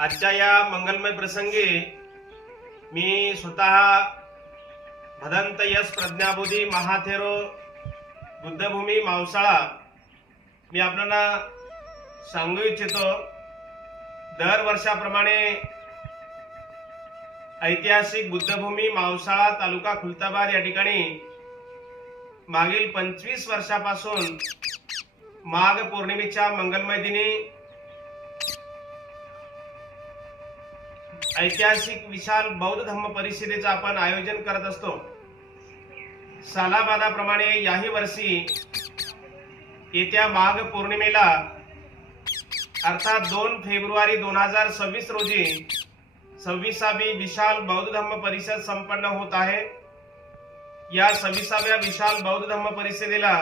आजच्या या मंगलमय प्रसंगी मी स्वतः भदंत यश प्रज्ञाबोधी महाथेरो बुद्धभूमी मावसाळा मी आपल्याला सांगू इच्छितो। दर वर्षाप्रमाणे ऐतिहासिक बुद्धभूमी मावसाळा तालुका खुलताबाद या ठिकाणी मागील 25 वर्षापासून माघ पौर्णिमेच्या मंगलमय दिनी ऐतिहासिक विशाल बौद्ध धम्म परिषदेचं आपण आयोजन करत असतो। सालाबादाप्रमाणे याही वर्षी येत्या माघ पौर्णिमेला अर्थात 2 फेब्रुवारी 2026 रोजी 26वी विशाल बौद्ध धम्म परिषद संपन्न होत आहे। या 26व्या विशाल बौद्ध धम्म परिषदेला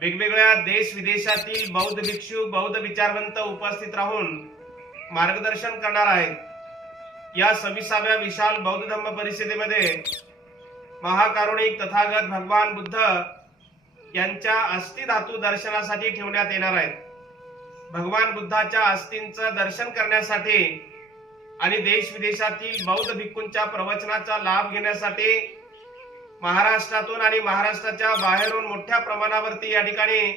वेगवेगळ्या देश विदेशातील बौद्ध भिक्षू बौद्ध विचारवंत उपस्थित राहून मार्गदर्शन करणार आहेत। या 26व्या विशाल बौद्ध धम्म परिषदेमध्ये महाकारुणिक तथागत भगवान बुद्ध यांच्या अस्थि धातू दर्शनासाठी ठेवण्यात येणार आहेत। भगवान बुद्धाच्या अस्थींचं दर्शन करण्यासाठी आणि देश विदेशातील बौद्ध भिक्खूंच्या प्रवचनाचा लाभ घेण्यासाठी महाराष्ट्रातून आणि महाराष्ट्राच्या बाहेरून मोठ्या प्रमाणावरती या ठिकाणी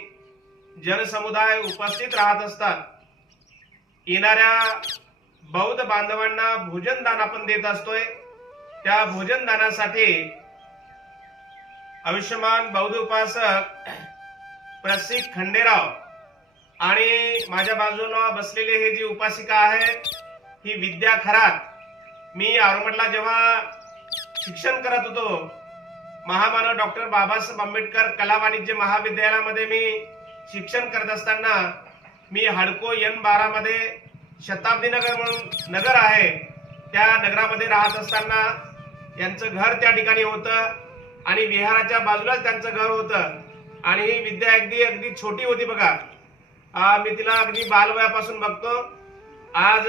जनसमुदाय उपस्थित राहत असतात। येणाऱ्या बौद्ध बांधवांना भोजनदान आपण देत असतोय। त्या भोजनदानासाठी आयुष्यमान बौद्ध उपासक प्रसिक खंडेराव आणि माझ्या बाजूला बसलेले हे जी उपासिका आहे ही विद्या खरात। मी औरंगाबादला जेव्हा शिक्षण करत होतो महामानव डॉक्टर बाबासाहेब आंबेडकर कला वाणिज्य महाविद्यालयामध्ये मी शिक्षण करत असताना मी हडको N12 मध्ये शताब्दी नगर म्हणून नगर आहे त्या नगरामध्ये राहत असताना यांचं घर त्या ठिकाणी होतं आणि विहाराच्या बाजूलाच त्यांचं घर होतं। आणि ही विद्या अगदी छोटी होती बघा। मी तिला अगदी बालवयापासून बघतो। आज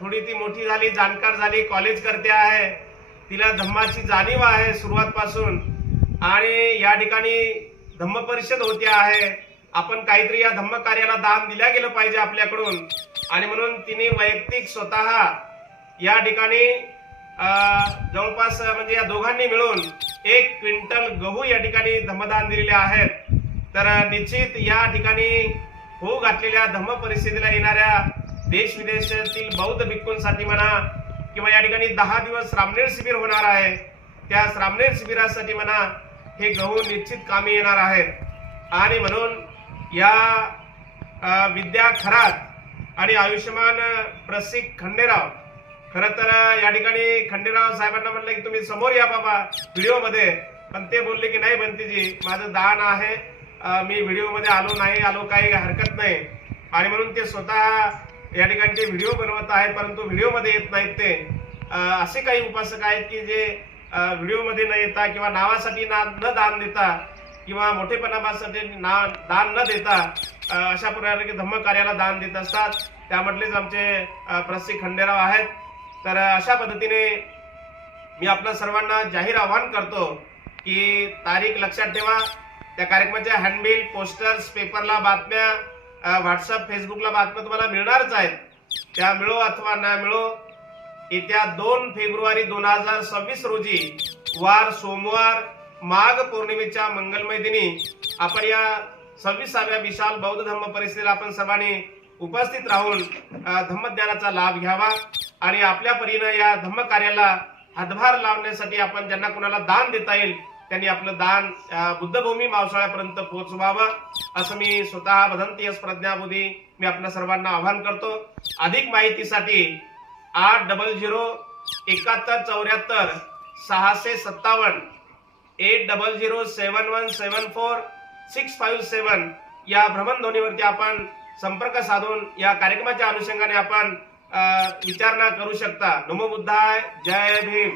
थोडी ती मोठी झाली, जाणकार झाली, कॉलेज करते आहे, तिला धम्माची जाणीव आहे सुरुवातपासून आणि या ठिकाणी धम्म परिषद होते आहे। आपण काहीतरी या धम्म कार्याला दान दिल्या गेलं पाहिजे आपल्याकडून आणि म्हणून तिने वैयक्तिक स्वतः या ठिकाणी जवळपास म्हणजे या दोघांनी मिळून 1 क्विंटल गहू या ठिकाणी धम्मदान दिलेले आहेत। तर निश्चित या ठिकाणी होऊ घातलेल्या धम्म परिषदेला येणाऱ्या देश विदेशातील बौद्ध भिक्खूंसाठी म्हणा किंवा या ठिकाणी 10 दिवस रामनेर शिबिर होणार आहे त्या रामनेर शिबिरासाठी म्हणा हे गहू निश्चित कामी येणार आहेत। आणि म्हणून या विद्या खरात आणि आयुष्यमान प्रसिक खंडेराव खरं तर या ठिकाणी खंडेराव साहेबांना म्हटलं की तुम्ही समोर या बाबा व्हिडिओ मध्ये, पण ते बोलले की नाही बंतीजी माझं दान आहे, मी व्हिडिओ मध्ये आलो काही हरकत नाही। आणि म्हणून ते स्वतः या ठिकाणी ते व्हिडिओ बनवत आहेत परंतु व्हिडिओ मध्ये येत नाहीत। ते असे काही उपासक आहेत की जे व्हिडिओ मध्ये न येता किंवा नावासाठी न दान देता किंवा मोठेपणासाठी दान न देता अशा प्रकारे धम्म कार्याला दान देत असतात। त्यामधलेच आमचे प्रसिक खंडेराव आहेत। तर अशा पद्धतीने मी आपल्या सर्वांना जाहीर आवाहन करतो की तारीख लक्षात ठेवा। त्या कार्यक्रमाच्या हँडबिल, पोस्टर्स, पेपरला बातम्या, व्हॉट्सअप, फेसबुकला बातम्या तुम्हाला मिळणारच आहेत। त्या मिळो अथवा न मिळो येत्या 2 फेब्रुवारी 2026 रोजी वार सोमवार माघ पौर्णिमेच्या मंगलमय दिनी आपण या 26व्या विशाल बौद्ध धम्म परिषदेला आपण सर्वांनी उपस्थित राहून धम्मज्ञानाचा लाभ घ्यावा आणि आपल्या परीने या धम्म कार्याला हातभार लावण्यासाठी आपण ज्यांना कोणाला दान देता येईल त्यांनी आपलं दान बुद्धभूमी मावसाळ्यापर्यंत पोहोचवावं असं मी स्वतः भदंत यश प्रज्ञाबोधी मी आपल्या सर्वांना आवाहन करतो। अधिक माहितीसाठी 8007174 657 8007174657 या भ्रमणध्वनीवरती आपण संपर्क साधून या कार्यक्रमाच्या अनुषंगाने आपण विचारणा करू शकता। नमो बुद्धाय, जय भीम।